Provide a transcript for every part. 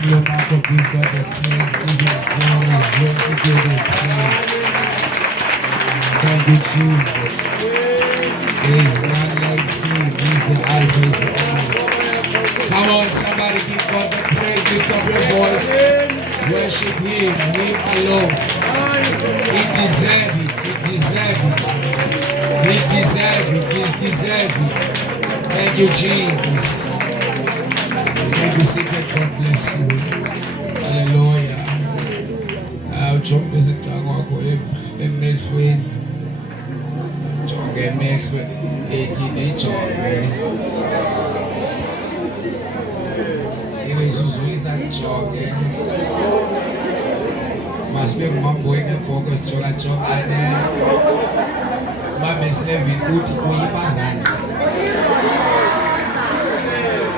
give God the praise, give Him glory, give Him praise. Thank you, Jesus. There is none like Him. He's the Alpha, He's the Omega. Come on, somebody give God the praise. Lift up your voice. Worship Him, Him alone. He deserves it. He deserves it. He deserves it. He deserves it. Thank you, Jesus. You may be seated. God bless you. Hallelujah. Ujonge isicaka wakho emehlweni. Jonge emehlo ethi nijonge. Irezuzulisa jonge. Masibe ngumamboyi nebhoko sijola-jolane. Mame Slevin uthi uyibangani.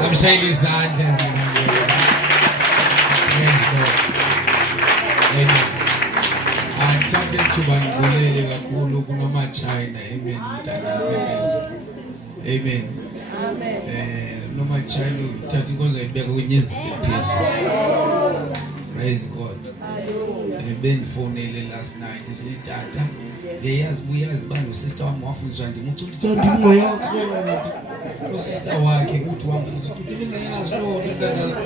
Kamshayela izandla ezingangeni. Praise God. Amen. Athathe ithuba ngibulele kakhulu kunoma China. Amen. Amen. Noma China uthatha inkonzo ayibeka kwenye izinto phezulu. Praise God. Bendifonele last night isithi tata leyazi bani sister wami wafundiswa ndimuthi uthi ungayazi lo sister wakhe uthi wamfundisa uthi ungayazi lo ndana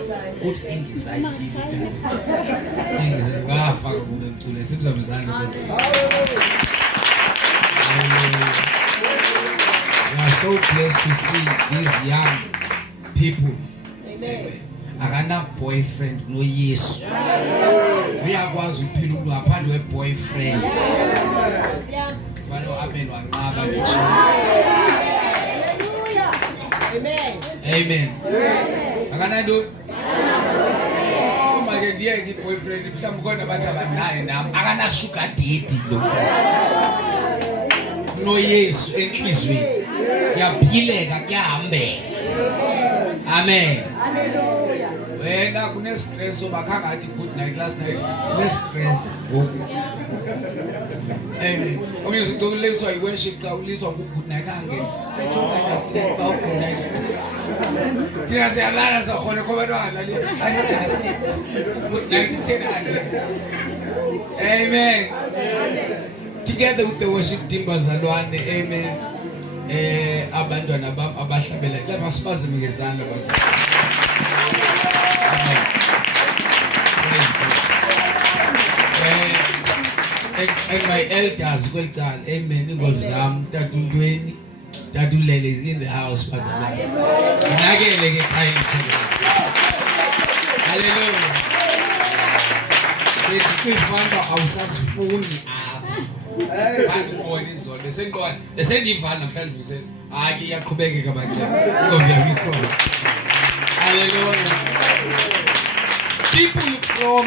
uthi engisayibili kana engizawafa kulo mculo simzamzana kodwa. We are so blessed to see these young people. Amen. Akana boyfriend no Yesu. Uyakwazi ukuphila umuntu ngaphandle we-boyfriend. Kufanele amen wanqaba nje. Amen. Amen. Akana ndo. Oh my God, dear boyfriend, mhlawumbe khona abantu abanayo nami. Akana sugar daddy lo. No Yesu enhlizweni. Kuyaphileka kuyahambeka. Amen. Wena kune stress obakhanga athi good night last night kune stress ngoku. Amen. Omnye sicokuliswa i-worship xa uliswa ku-good night angene. I don't understand about good night. Thina siyalala sakhona ngoba bantu I don't understand. Good night thina angene. Amen. Together with the worship team bazalwane. Amen. Abantwana abahlabela laba sibaze ngezandla bazalwane. And my elders will tell, amen. Ngozam Tatundweni, Tatulele is in the house, Pastor. Hallelujah. They find out I was as phony up. They said you found themselves. You said, I can't come back. Hallelujah. People from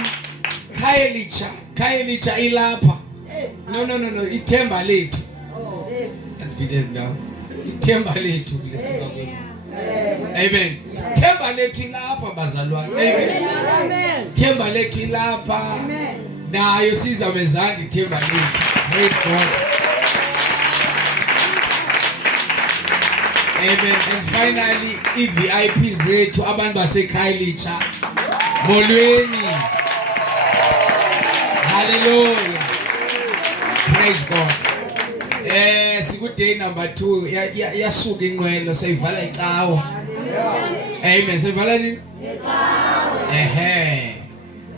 Kailicha ilapha. No. Ithemba lethu. It is now. Ithemba lethu lesuka kwethu. Amen. Themba lethu ilapha bazalwane. Amen. Themba lethu ilapha. Nayo siza mezandi themba lethu. Praise God. Amen. And finally, VIP zethu abantu baseKhailicha. Molweni. Hallelujah. Praise God. Siku day number 2 yasuka inqwelo seyivala icawa. Amen. Seyivala nini? Icawa.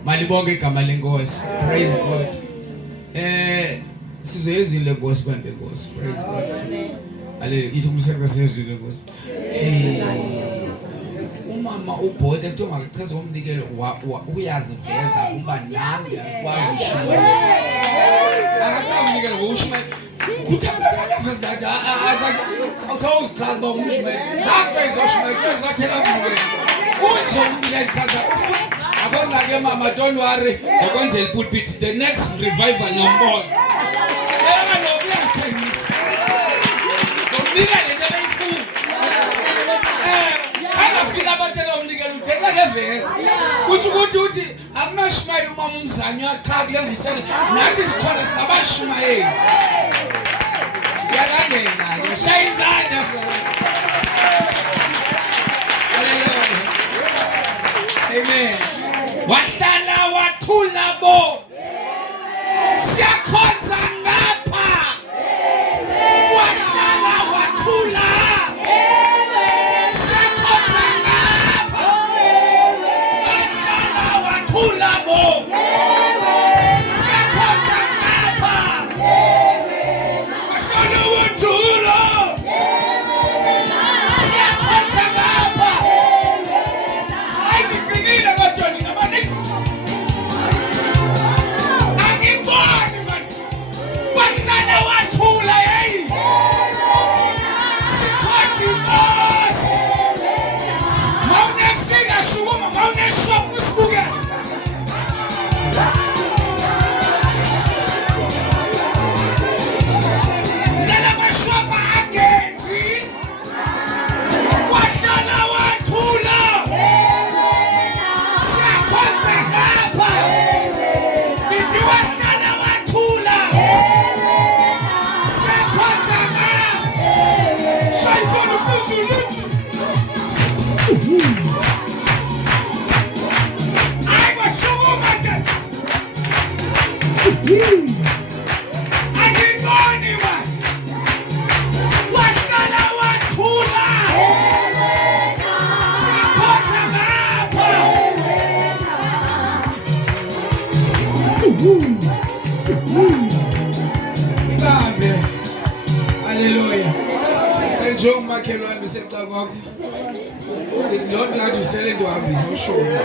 Malibonke igama lenkosi. Praise God. Sizoyezwile Nkosi bande Nkosi. Praise God. Hallelujah. Ithi umseka sezwile Nkosi. Umama ubhoda kuthiwa makachaze umnikelo uyaziveza uba nami akwazi ushumayela. Akathi umnikelo ngoshumayela. Kuthembeka lafes dada sawuzikhaza ba umshumayela. Akho izoshumayela uzothela umnikelo. Unje umnikelo chaza abona ke mama don't worry zokwenzela pulpit the next revival nombona. Eka nokuyathengisa. Umnikelo into bayifuna. Fika bathela umnikelo utheka ngeveza kuthi uthi akunashumayela umama umzanyo cha kule mvisela nathi sikhona sinabashumayeli yalandela ngishaya izandla. Hallelujah. Amen. wahlala wathula bo siyakhonza ngapha wahlala wathula siyakhonza ngapha wahlala wathula bo siyakhonza ngapha wahlala wathula siyakhonza ngapha hayi ngiqinile kodwa nina manje angiboni manje wahlala wathula hey sikhathi bose mawunefika shukuma mawuneshop usibuke ngala mashopa agenzi wahlala wathula siyakhonza ngapha nithi wahlala wathula siyakhonza ngapha shayisona ukuzuluthi hayi bashukuma ke angiboni ba wahlala wathula siyakhonza ngapha ibambe haleluya senjo umakhelwane secaka kwakho lonke kade usele ndo hambisa ushona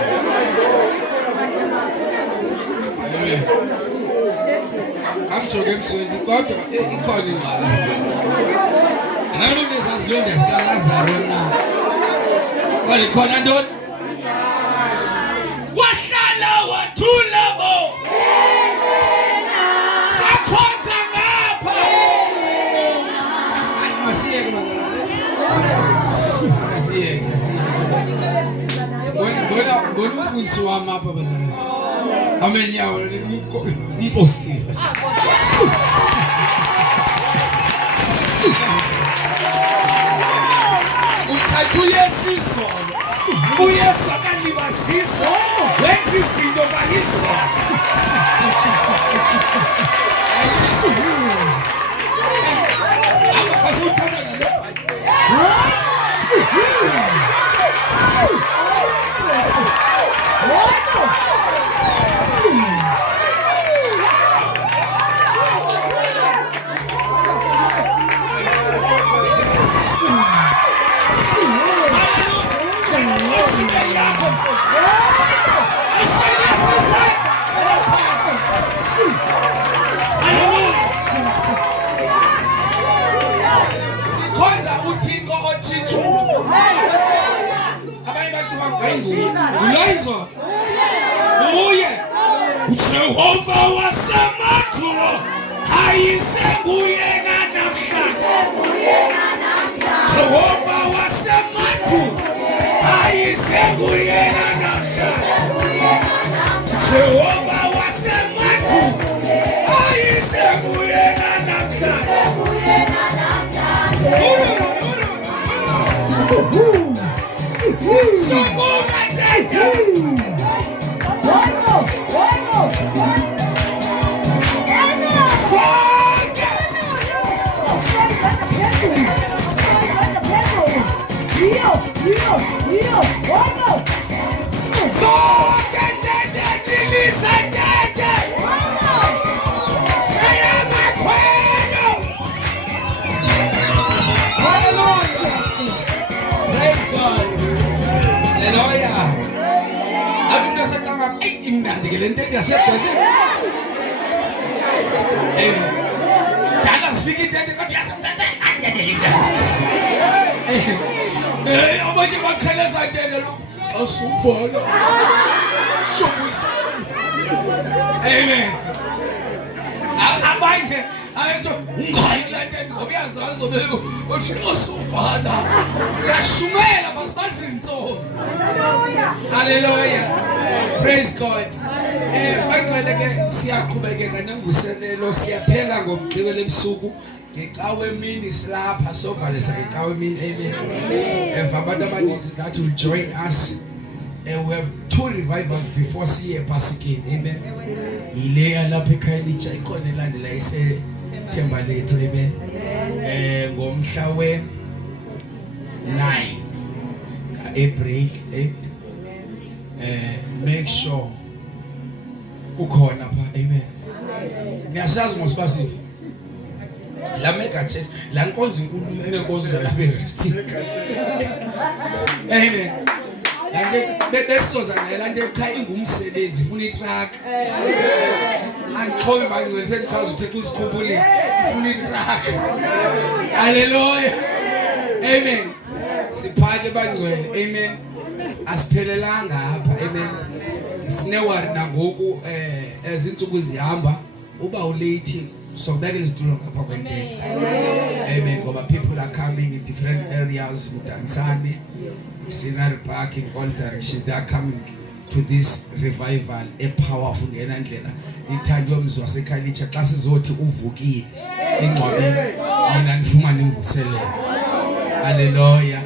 amen akujoke emsweni kodwa ikhona ingqala nalona esazilonda sikaLazaro na walikhona ntoni wahlala wathula bo sakhonza ngapha masiyeke bazalwane masiyeke bona umfundisi wami apha bazalwane amenyawo umpostive uthatha uYesu izolo uYesu akalibazisa wenza izinto ngalizolo akase uthanda ngalo sikhonza uThixo otshintsha umuntu abanye bathi uloyizo uye uJehova wasemathulo ayisenguyena namhlanje Jehova wasemathulo ayisenguyena namhlanje Jehova wasemathulo ayisenguyena namhlanje imnandi ke lento yasebheke dala sifike into kodwa yasebheke ayiyadelinda abanye bakhaleza intene lo asuvala shokusa amen abanye ayento ungayila intene ngoba yazazi obeko uthi asuvala siyashumela basibazinto haleluya praise God bagcwele ke siyaqhubekeka nemvuselelo siyaphela ngomgqibelo ebusuku ngecawe emini silapha sovalisa ngecawe emini amen abantu abaninzi that will join us and we have 2 revivals before siye Pasikeni. Amen. Ileya lapha eKhayelitsha ikhona elandela ise Themba Lethu. Amen. Ngomhla we 9 April. Make sure ukhona pha. Amen. Niyasazi ngosibasi la mega church la nkonzo inkulu kunenkonzo zalapha eRest. Amen. Besizoza ngela nto ekhaya ingumsebenzi ifuna itruck. Andiqhombe bangcwele sengichaza uThixo usikhuphule ifuna itruck. Hallelujah. Amen. Siphake bangcwele. Amen. Asiphelelanga apha. Amen. Sinewari nangoku ezinsuku zihamba uba ulate sobekela izitulo ngapha kwentente. Amen. Ngoba people are coming in different areas uDansane, Scenery Park, in all directions. They are coming to this revival powerful ngendlela ithando yomzwa waseKhayelitsha xa sizothi uvukile engcwabeni mina nifuma nimvuselele. Hallelujah.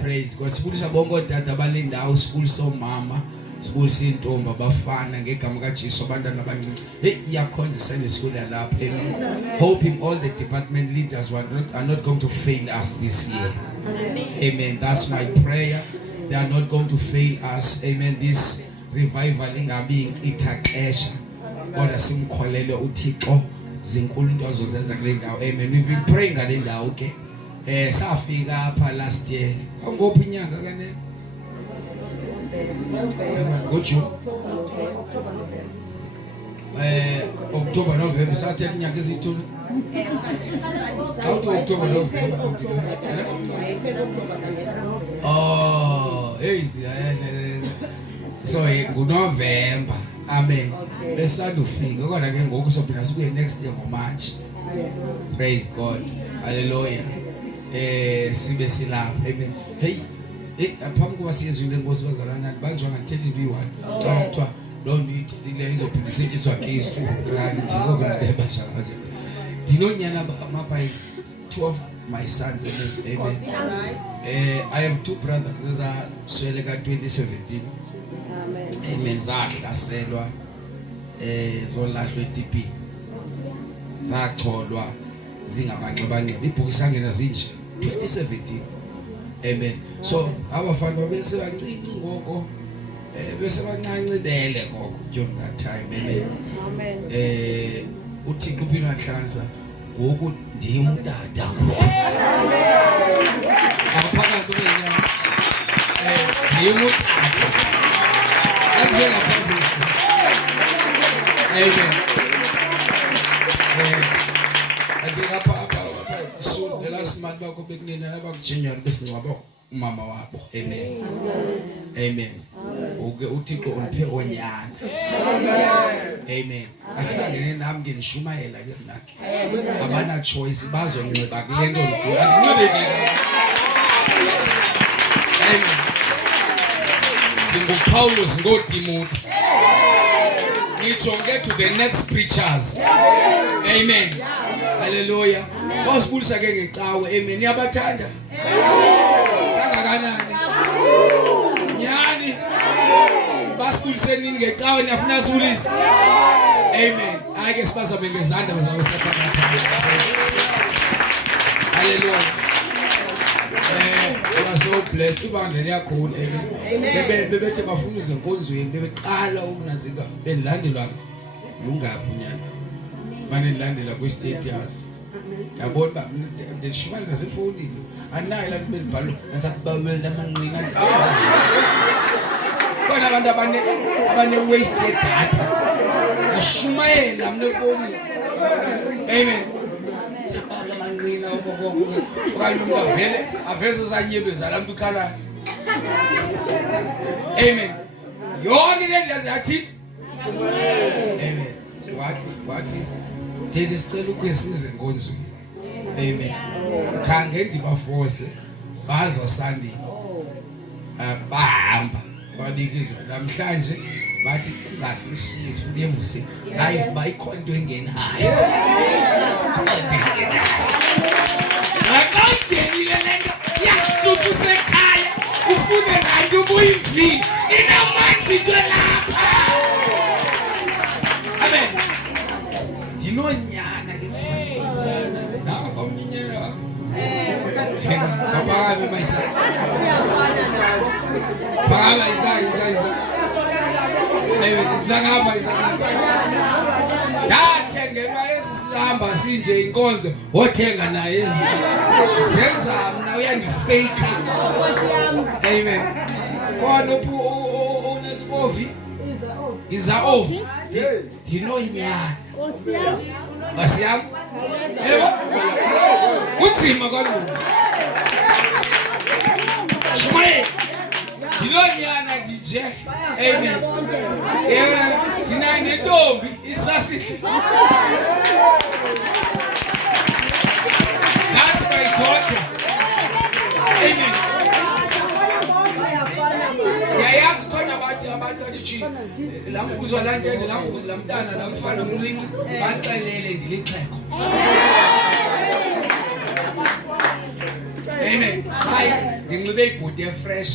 Praise God. Sibulisha bonke odada abalendawo, sibulisha omama, sibulisha intombi abafana ngegama kaJesu, abantwana abancinci. Hey, iyakhonza Sunday school lapha. Amen. Hoping all the department leaders are not going to fail us this year. Amen. That's my prayer. They are not going to fail us. Amen. This revival ingabi incitha xesha. Kodwa simkholele uThixo zinkulu into azozenza kule ndawo. Amen. We've been praying ngale ndawo ke. Safika apha last year. Ngophi inyanga kane? NgoJune. October, November, sathe inyanga ezithula. Out to October, November. Oh, hey, so November. Amen. Besanda ufika kodwa ke ngoku sophina sibuye next year ngoMarch. Praise God. Hallelujah. Sibe silapha. Amen. Hey, aphambi kuba siyezwile Nkosi bazalwanani banjwa ngithethe into iyi-1 xa kuthiwa loo nto ithethile izophinde isetyenziswa kesu kanti nje zokunideba shakaje. Dinonyana mapa 2 of my sons. Amen. I have 2 brothers ezaswele ka-2017. Amen. Zahlaselwa zolahlwa eTipini, zacholwa zingabanxebanxeba, ibhokisi sangena zinje 2017. Amen. So abafana babese bancinci ngoko, bese bancane bele ngoko during that time. Amen. uThixo uphila nhlanza ngoku ndim utata ngoku aphakathi kwenyama ndim utata azela phambili. Amen. Apha soon the last month bakho bekunina abakuJanuary besingcwaba umama wabo. Amen. Amen. Uke uThixo uniphe onyana. Amen. Ahlangene nami ke nishumayela ke mnakhe. Abana choice bazonxiba kule nto lokho. Andinxibekile. Amen. NgoPaulus ngoTimothy. Ngijonge to the next preachers. Amen. Hallelujah. Bawusibulisa ke ngecawe. Amen. Niyabathanda? Kangakanani? Nyani. Basibulise nini ngecawe niyafuna sibulisa? Amen. Ake sibazabe ngezandla bazabe sathana. Hallelujah. So blessed ibandla liyakhulu. Amen. Bebethe bafuna izenkonzweni bebeqala ukunazika benilandelwa lungaphi unyana. Manje nilandela kwi-status. Yabona ba ndishumayela nasefoni. Anayi la belibhalo ngisakubawela amanqina. Kona abantu abane waste data. Ashumayela mnefoni. Amen. Sabala amanqina okanye umuntu aveze zanyebe zalantu khala. Amen. Yonke le nto yathi amen. Wathi theli sicela ukwesiza enkonzweni. Amen. Khange ndibaforce baza Sunday. Bahamba babikizwa namhlanje bathi ngasishiye sifuna emvuseni. Hayi bayikhona into engenayo. Akangenile lento yahlupha usekhaya ufune nayo ubuyivini inamanzi into Phakame bayisana. Phakame isa. Izangaba izangaba. Yathengelwa esihamba sinje inkonzo othenga naye zenza mina uyandifake. Amen. Khona uneskovi iza ovi dinonyana. Basiyam. Yebo. Uthima kwalo. Shmaye. Dinonyana DJ. Amen. Yena dina nentombi isasihle. That's my daughter. Amen. Yayazi khona abantu bathi lamfuzwa landende lamfuza lamntana lamfana omncinci baxelele ndilixheko. Amen. Hayi ndinxibe ibhudi fresh.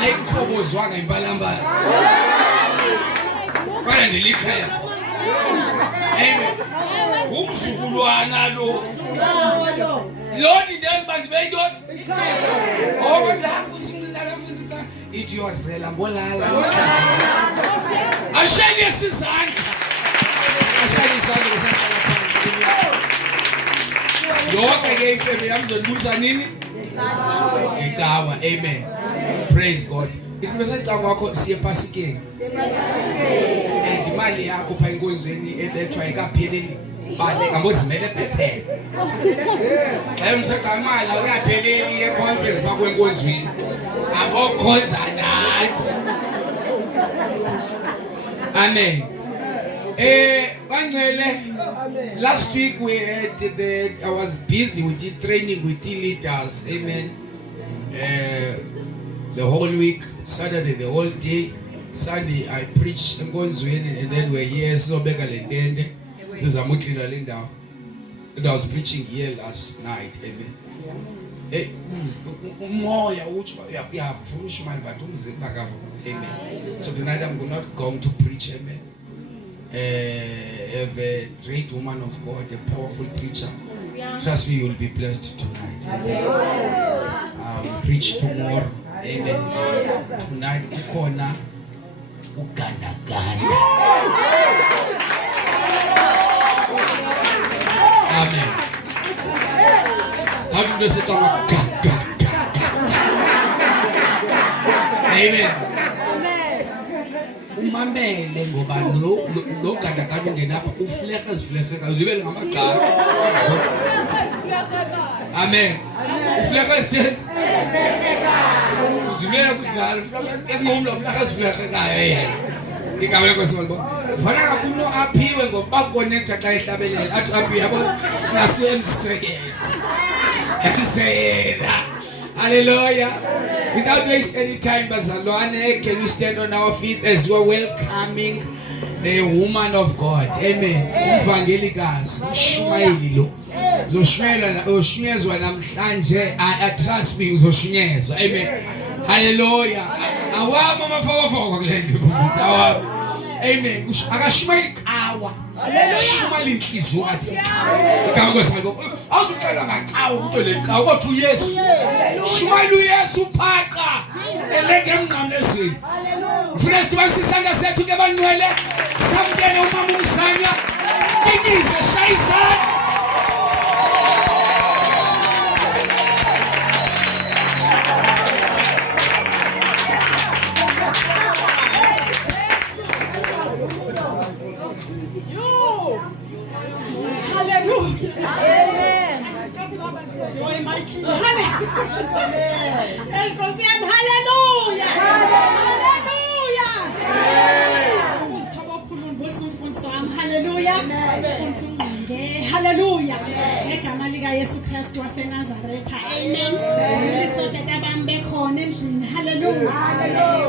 Ayikhobozwanga impalambala. Bana ndilixheko. Amen. Umzukulwana lo. Loni ndenza ndibeyintoni? Oh ndlafuza incina lamfuza cha ithi yozela ngolala. Ashayile isizandla. Ashayile isandla besaqala phansi. Yonke ke ifemeli yamzolibusa nini? Ecawa. Amen. Praise God. Ithi besacanga wakho siye pasikeni. Imali yakho pha inkonzweni ebethwa ekapheleli. Bale ngambozimele Bethel. Emthatha imali akapheleli econference bakwenkonzweni. Abokhonza nathi. Amen. Bangcwele, last week we had I was busy with the training with the leaders. Amen. The whole week, Saturday the whole day, Sunday I preached enkonzweni and then we're here sobeka lentende. Sizamukila lindawo. And I was preaching here last night. Amen. Hey, umoya uthi uyavusha manje but umzimba akavuka. Amen. So tonight I'm not going to preach. Amen. Have a great woman of God, a powerful preacher. Trust me, you will be blessed tonight. Amen. Preach tomorrow. Amen. Tonight ukona ugandaganda. Amen. How do you say to Amen. Umamele ngoba lo gandaganda ungena ufleha ulibele ngamagxa. Amen. Ufleha isitheni? Uzimela kudlala ufleha ekumlo ufleha yena. Igama lenkosi ngibona. Ufana kakhulu aphiwe ngoba baconnecta xa ehlabelela athi aphi yabo nasu emsekela. Eksela. Hallelujah. Without wasting any time, bazalwane, can we stand on our feet as we are welcoming the woman of God? Amen. Umvangelikas, umshumayeli lo. Uzoshunyezwa namhlanje. I trust me uzoshunyezwa. Amen. Hallelujah. Awama mafoko kule ndlu. Awama. Amen. Akashumayeli kawa. Shumayeli inhliziyo athi. Igama kwesibongo. Awuzuxela ngacawa ukuthi le kawa kodwa uYesu. Shumayeli uYesu phaqa. Eleke emnqamlezweni. Ufuna sithi basisanda sethu ke bangcwele. Samkele umama umsanya. Ikize shayizana. Hallelujah. Egama lika Yesu Kristu waseNazaretha. Amen. Lisodade abambe khona endlini. Hallelujah.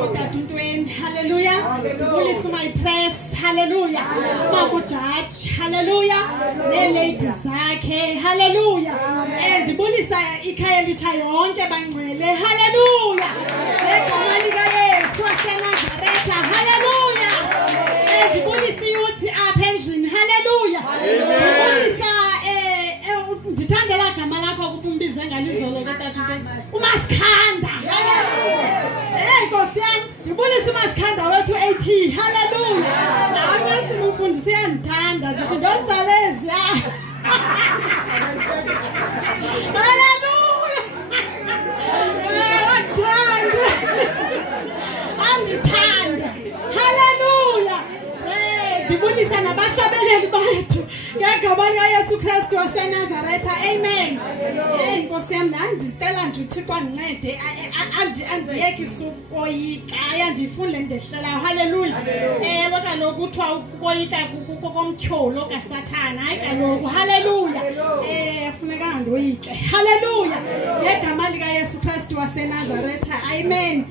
Udade untweni. Hallelujah. Ndibulisa my press. Hallelujah. Makujudge. Hallelujah. Ne-ladies zakhe. Hallelujah. Ndibulisa ikhaya litsha yonke bangcwele. Hallelujah. Egama lika Yesu waseNazaretha. Hallelujah. Ndibulisa youth apha endlini. Hallelujah. Ndibulisa ndithatha Ulandela igama lakho ukumbize ngalizolo ke tata uMasikhanda. Hallelujah. Nkosi yami, ndibulisa uMasikhanda wethu AP. Hallelujah. Nawe simufundisi uyandithanda, ndithi ndonzalezi ya. Hallelujah. Andithanda. Hallelujah. Ndibulisa nabahlabeleli bethu ngegama likaYesu Kristu waseNazaretha. Amen. Nkosi yami, ndicela nje uThixo andincede andiyekise ukoyika ayandifundile ndehlelayo. Hallelujah. Ewe kaloku kuthiwa ukoyika kokomtyholo kaSathana. Hayi kaloku. Hallelujah. Funeka ndoyike. Hallelujah. Ngegama likaYesu Kristu waseNazaretha. Amen.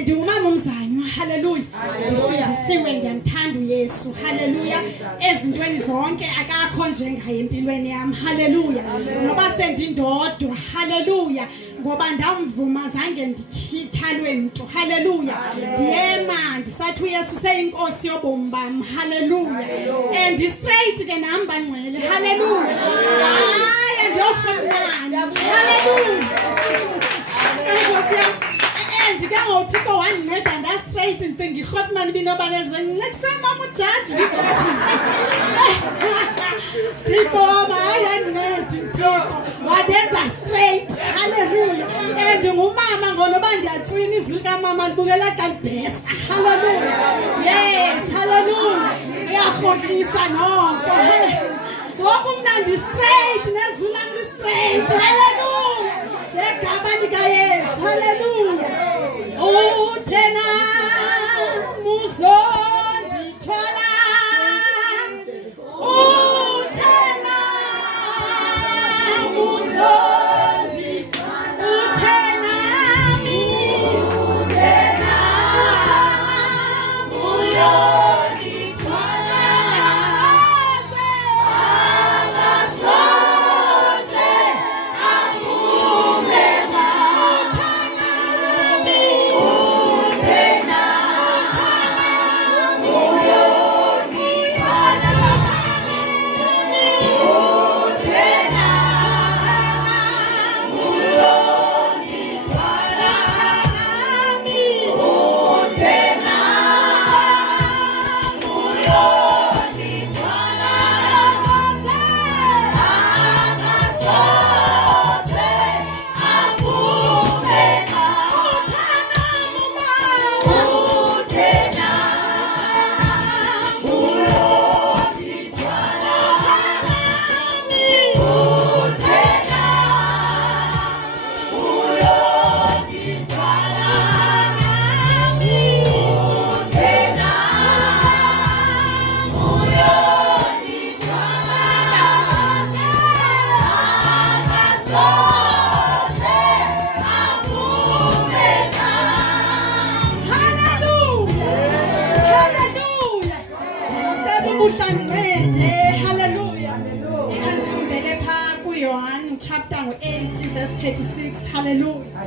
Ndingumama uMzanywa. Hallelujah. Ndisindisiwe, ndiyamthanda uYesu. Hallelujah. Ezintweni zonke akakho njengaye empilweni yami. Hallelujah. Noba sendindodwa. Hallelujah. Ngoba ndamvuma zange ndityhalwe mntu. Hallelujah. Ndiyema ndisathi uYesu seyinkosi yobomi bam. Hallelujah. Ndistraight ke nami bangcwele. Hallelujah. Hayi ndiyorhwebana. Hallelujah. Nkosi yami, ndike ngothixo wandinceda ndastraight ndicinga irhotman binobalezwe ndincedise mama ujaji bizothini. Thixo wam hayi yandincedi uthixo wadenza straight. Hallelujah. Ndingumama ngonoba ndiyatswina izwi likamama libukela kalibhesa. Hallelujah. Yes. Hallelujah. Uyarhohlisa noko. Ngoku mna ndistraight nezwi lam listraight. Hallelujah. Ngegama likaYesu. Hallelujah. Uthena muzondithwala. Uthena muzondithwala. Uthena muzondithwala. Chapter 8 verse 36. Hallelujah.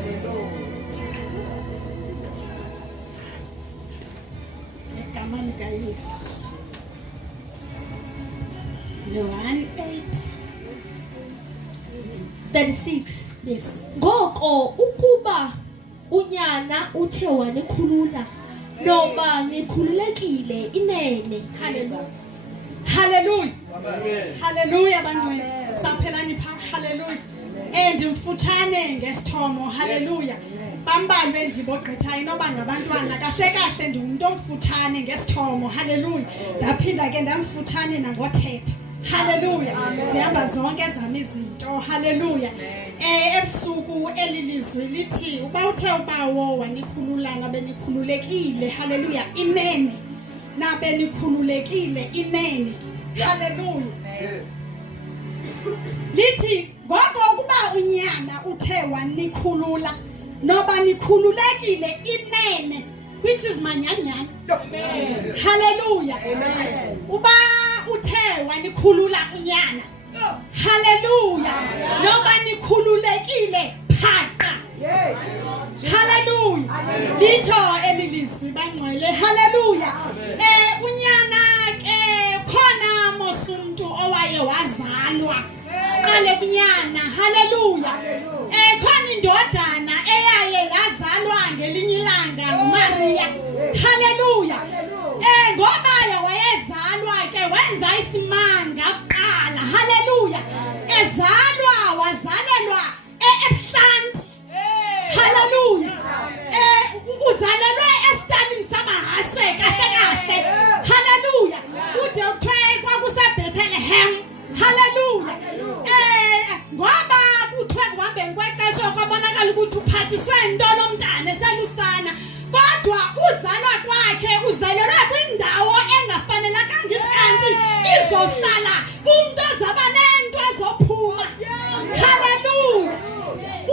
Ngegama likaYesu. John 8:36. Yes. Ngoko ukuba unyana uthe wanikhulula noba nikhululekile inene. Hallelujah. Hallelujah. Hallelujah bangcwele. Saphelani pha. Hallelujah. Ndimfutshane ngesithomo. Hallelujah. Bambalwe ndibogqithayo noba ngabantwana kahle kahle ndingumuntu omfutshane ngesithomo. Hallelujah. Ndaphinda ke ndamfutshane nangothetha. Hallelujah. Zihamba zonke zami izinto. Hallelujah. Ebusuku elilizwi lithi uba uthe ubawo wanikhulula nabe nikhululekile. Hallelujah. Inene. Nabe nikhululekile inene. Hallelujah. Lithi ngoko ukuba unyana uthe wanikhulula noba nikhululekile inene, which is manyanyana. Amen. Hallelujah. Amen. Uba uthe wanikhulula unyana. Hallelujah. Noba nikhululekile phaqa. Yes. Hallelujah. Litsho elilizwi bangcwele. Hallelujah. Unyana ke khona mosumntu owaye wazalwa. ebunyana. Haleluya. Khona indodana eyaye yazalwa ngelinye ilanga nguMaria. Haleluya. Ngoba wayezalwa ke wenza isimanga kuqala. Haleluya. Wazalelwa eBhlanti. Haleluya. Uzalelwe esitalini samahashe kahle. Haleluya. Ude kuthiwe kwakuseBethlehem. Haleluya. Ngoba kuthiwe kuhambeni kwexesha kwabonakala ukuthi uphathiswe intolo omntana eselusana. Kodwa uzalwa kwakhe uzalelwe kwindawo engafanelekanga ithi kanti izohlala umuntu ozaba nento ezophuma. Haleluya.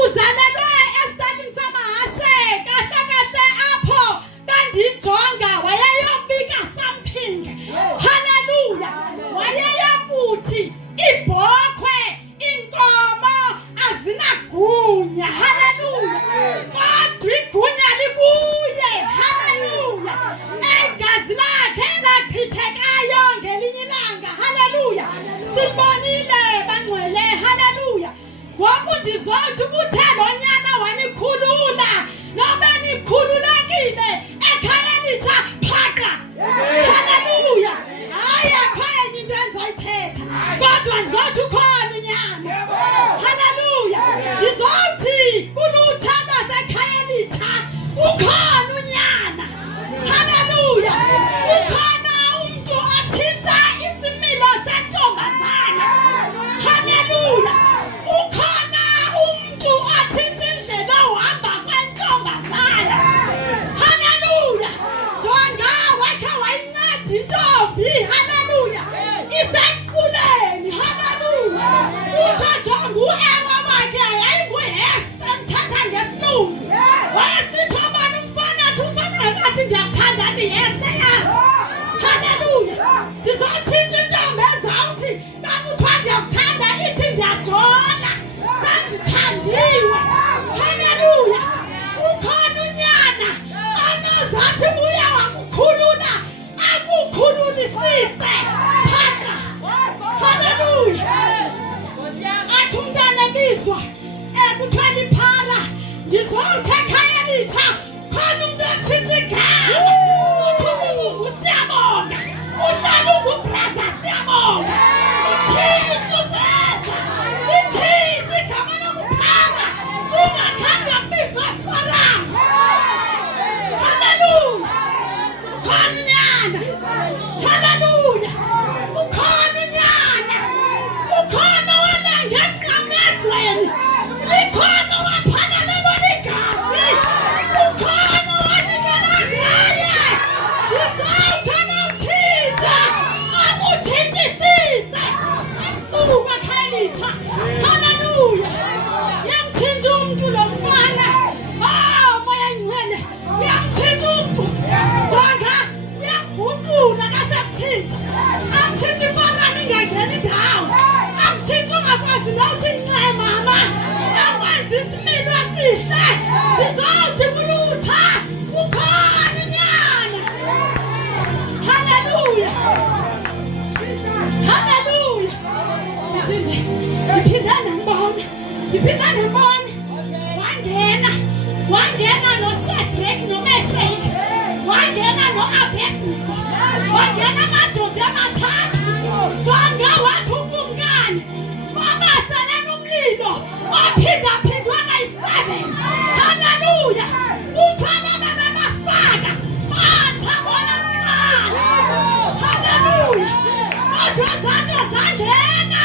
Uzalelwe esitalini samahashe kahle apho kandijonga wayeyobika something. Haleluya. Wayeyokuthi ibhokhwe inkomo azinagunya. Haleluya. Kodwa igunya likuye. Haleluya. Igazi lakhe lachithekayo ngelinye ilanga. Haleluya. Sibonile bangcwele. Haleluya. Ngoku ndizothi ubuthe lonyana wanikhulula noba nikhululekile ekhaya litsha phaqa. Haleluya. Hayi akho enye into endizoyithetha kodwa ndizothi ukhona unyana. Haleluya. Ndizothi kulutsha lwasekhaya litsha ukhona unyana. Haleluya. Ukhona umntu othinta isimilo sentombazana. Haleluya. Ukhona umntu othinta indlela ohamba kwentombazana. Haleluya. Jonga wakhe wayinceda intombi. Haleluya. Isequleni. Haleluya. Kuthiwa jonga uEwa wakhe yayinguHesi emthatha ngesilungu. Wayesithi obona umfana athi umfana ngathi ndiyakuthanda athi Hesi eyazi. Haleluya. Ndizotshintsha intombi ezawuthi nakuthiwa ndiyakuthanda ithi ndiyajola sendithandiwe. Haleluya. Ukhona unyana onozathi buya wakukhulula akukhululisise phaqa. Haleluya. Athi umntana ebizwa kuthiwa liphara. Ndizothi ekhaya litsha khona umntu otshintsha igama. Uthi ubungu siyabonga. Uhlala ungubrada siyabonga. Utshintsha uzenza. Litshintsha igama lokuphara. Ungakhange kubizwa Forum. Haleluya. Ukhona unyana. Haleluya. Ukhona unyana. Ukhona owalange emnqamlezweni. Likhona owaphangalelwa ligazi. Ukhona owanikela ngaye. Ndizawuthi anawutshintsha akutshintshise ebusuku ekhaya litsha. Haleluya. Yamtshintsha umntu lo mfana. Moya ngcwele. Uyamtshintsha umntu. Jonga uyaguqula kasekutshintsha. Akutshintsha iForum ingangeni indawo. Akutshintsha ungakwazi nokuthi nxe mama. Akwenza isimilo esihle. Ndizawuthi kulutsha ukhona unyana. Haleluya. Haleluya. Ndiphinda ndimbona. Wangena noShadrach noMeshach. Wangena noAbednego. Wangena amadoda amathathu. Jonga wathi ukumkani. Babaselana umlilo. Waphindaphindwa kayi-7. Haleluya. Kuthiwa babafaka. Batsha bona kuqala. Haleluya. Kodwa zonke zangena.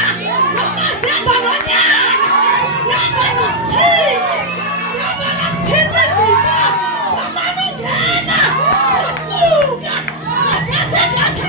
Ngoba zihamba nonyana. Zihamba nomtshintshi. Zihamba nomtshintshi izinto. Zamane ungena. Zasuka. Zaphethe ngathi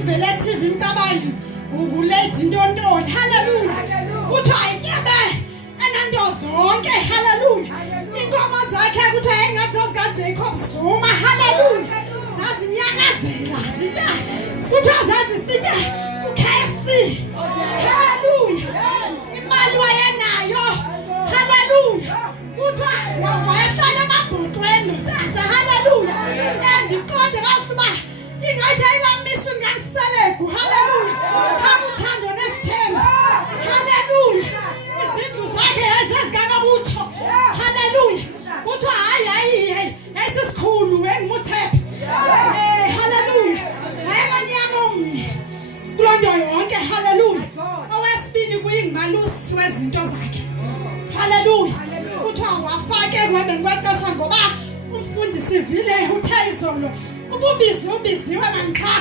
uvele TV imcabangi ukuledi ntontoni haleluya kuthiwa ayityabe enanto zonke haleluya inkomo zakhe kuthiwa engathi zazikaJacob Zuma haleluya zazinyakazela zitya kuthiwa zazisitya uKFC haleluya imali wayenayo haleluya kuthiwa wayehlala emabhotweni tata haleluya andiqonde kakuhle uba ingathi ayilaa mission kaMselegu haleluya kakuthando nesithembu haleluya izindlu zakhe yayizezikanokutsho haleluya kuthiwa hayi yayisisikhulu engimuthepha haleluya wayenonyana omnye kuloo nto yonke haleluya owesibini kuyingumalusi wezinto zakhe haleluya kuthiwa wafake ekuhambeni kwexesha ngoba umfundisi vile uthe izolo ubiziwe manqha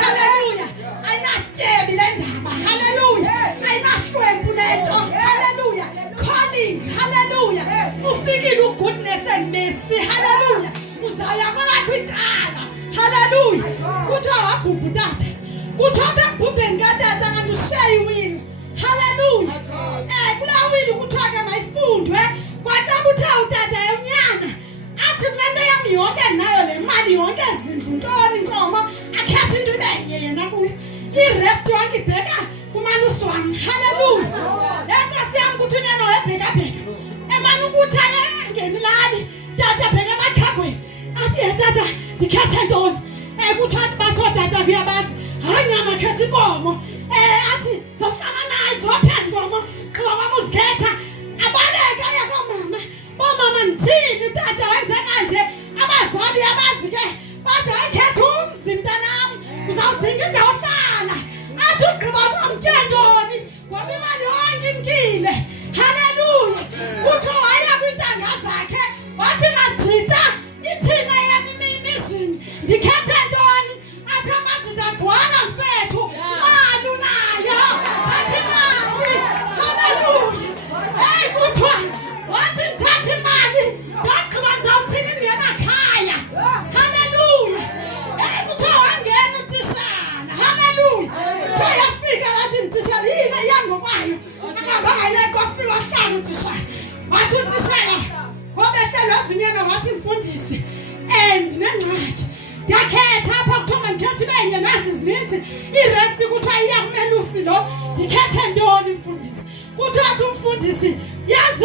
haleluya ayinasityebi le ndaba haleluya ayinahlwempu lento haleluya calling haleluya ufikile ugoodness and mercy haleluya uzaya kwakwiqala haleluya kuthiwa wabhubha utata kuthiwa bekubhubheni katata kanti ushiye iwili haleluya kulaa wili kuthiwa ke mayifundwe kwataba uthe utata yonyana athi kule nto yam yonke nayo le mali yonke zindlu ntoni inkomo akhethe into ibenye yena kuyo irest yonke ibheka kumalusi wam haleluya enkosi yam kuthi unyana wayebhekabheka emane ukuthi ayengemilali tata bheka emaxhagweni athi tata ndikhethe ntoni kuthiwa batho tata kuyabazi hayi nyana khetha inkomo athi zohlala nayo zophela inkomo kuba kwam uzikhetha abaleka aya komama bomama ndithini tata wenze kanje abazali abazi ke bathi ayikhetha umzi mntanam uzawudinga indawo ohlala athi ugqiba kwamtye ntoni ngoba imali yonke imkile haleluya kuthiwa waya kwintanga zakhe wathi majita ithina yami mission ndikhethe ntoni athi amajita agcwala mfethu mali unayo athi mali haleluya kuthiwa wathi ndithatha imali ndagqiba ndizawuthini ndingena khaya haleluya kuthiwa wangena utishala haleluya kuthiwa yafika lathi mtishala yile yangokwayo akahambanga yile kofika wahlala utishala wathi utishala wabehlelwe ezinyana wathi mfundisi ndinengxaki ndiyakhetha apha kuthiwa ndikhethe ibenye nazi zininzi iresti kuthiwa iya kumelusi lo ndikhethe ntoni mfundisi kuthiwa athi umfundisi yazi